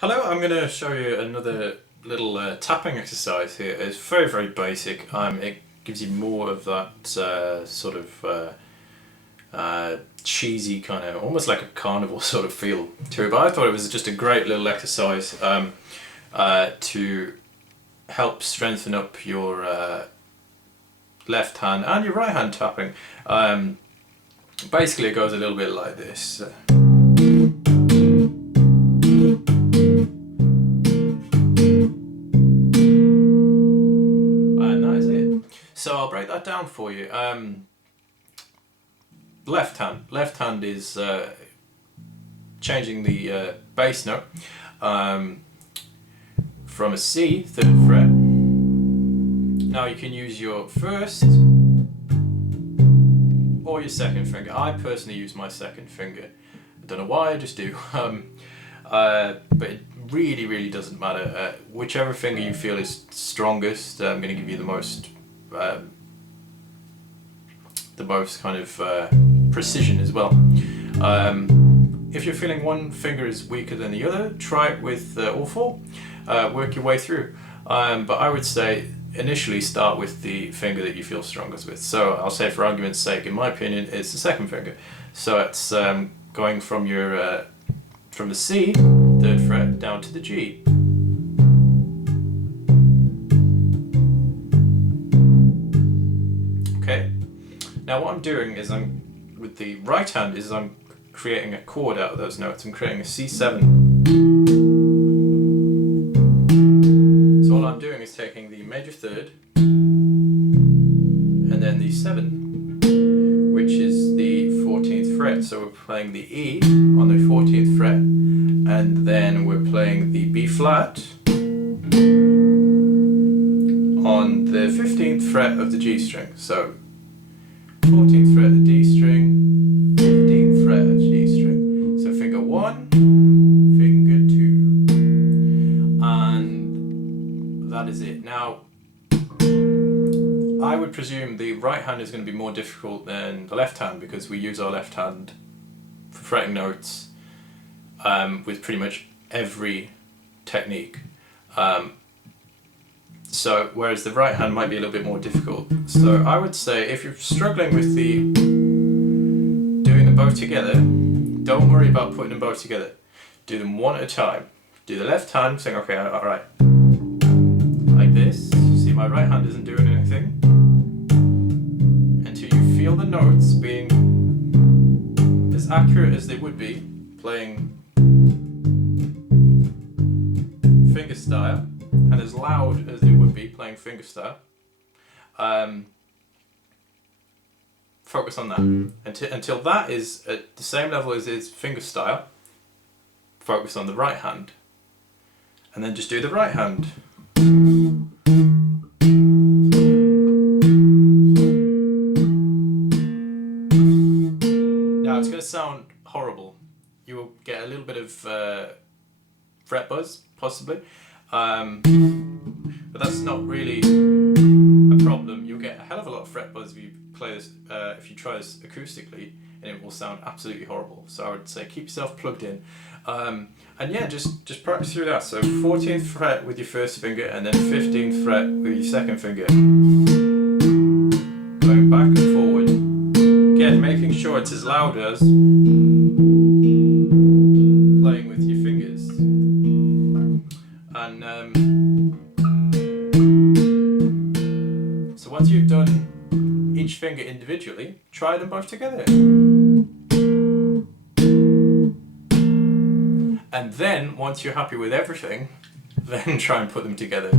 Hello, I'm going to show you another little tapping exercise here. It's very, very basic. It gives you more of that sort of cheesy kind of, almost like a carnival sort of feel to it. But I thought it was just a great little exercise to help strengthen up your left hand and your right hand tapping. Basically, it goes a little bit like this. So I'll break that down for you. Left hand. Left hand is changing the bass note from a C, 3rd fret. Now you can use your first or your second finger. I personally use my second finger. I don't know why, I just do. But it really, really doesn't matter. Whichever finger you feel is strongest, I'm going to give you the most kind of precision as well. If you're feeling one finger is weaker than the other, try it with all four. Work your way through. But I would say initially start with the finger that you feel strongest with. So I'll say, for argument's sake, in my opinion, it's the second finger. So it's going from your from the C, 3rd fret, down to the G. Okay. Now what I'm doing is with the right hand I'm creating a chord out of those notes. I'm creating a C7. So all I'm doing is taking the major third and then the 7, which is the 14th fret. So we're playing the E on the 14th fret, and then we're playing the B flat on the 15th fret of the G string. So 14th fret of D string, 15th fret of G string. So finger 1, finger 2, and that is it. Now, I would presume the right hand is going to be more difficult than the left hand, because we use our left hand for fretting notes with pretty much every technique. So, whereas the right hand might be a little bit more difficult. So I would say, if you're struggling with doing them both together, don't worry about putting them both together. Do them one at a time. Do the left hand, saying, okay, alright, like this. See, my right hand isn't doing anything. Until you feel the notes being as accurate as they would be playing finger style, and as loud as they would be playing fingerstyle. Focus on that. Until that is at the same level as his fingerstyle, focus on the right hand. And then just do the right hand. Now it's going to sound horrible. You will get a little bit of fret buzz, possibly. But that's not really a problem. You'll get a hell of a lot of fret buzz if you play this, if you try this acoustically, and it will sound absolutely horrible. So I would say keep yourself plugged in, and yeah, just practice through that. So 14th fret with your first finger, and then 15th fret with your second finger, going back and forward. Again, making sure it's as loud as playing with your fingers. And so once you've done each finger individually, try them both together. And then, once you're happy with everything, then try and put them together.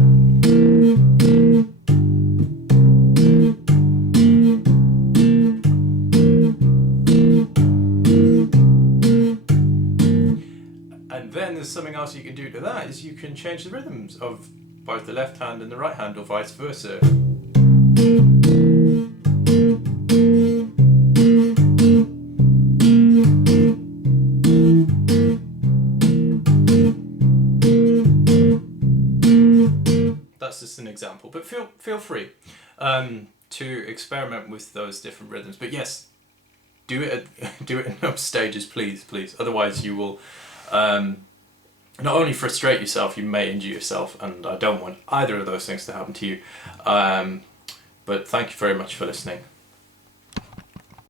And then there's something else you can do to that, is you can change the rhythms of both the left hand and the right hand, or vice versa. That's just an example, but feel free to experiment with those different rhythms. But yes, do it in those stages, please. Otherwise, you will not only frustrate yourself, you may injure yourself, and I don't want either of those things to happen to you. But thank you very much for listening.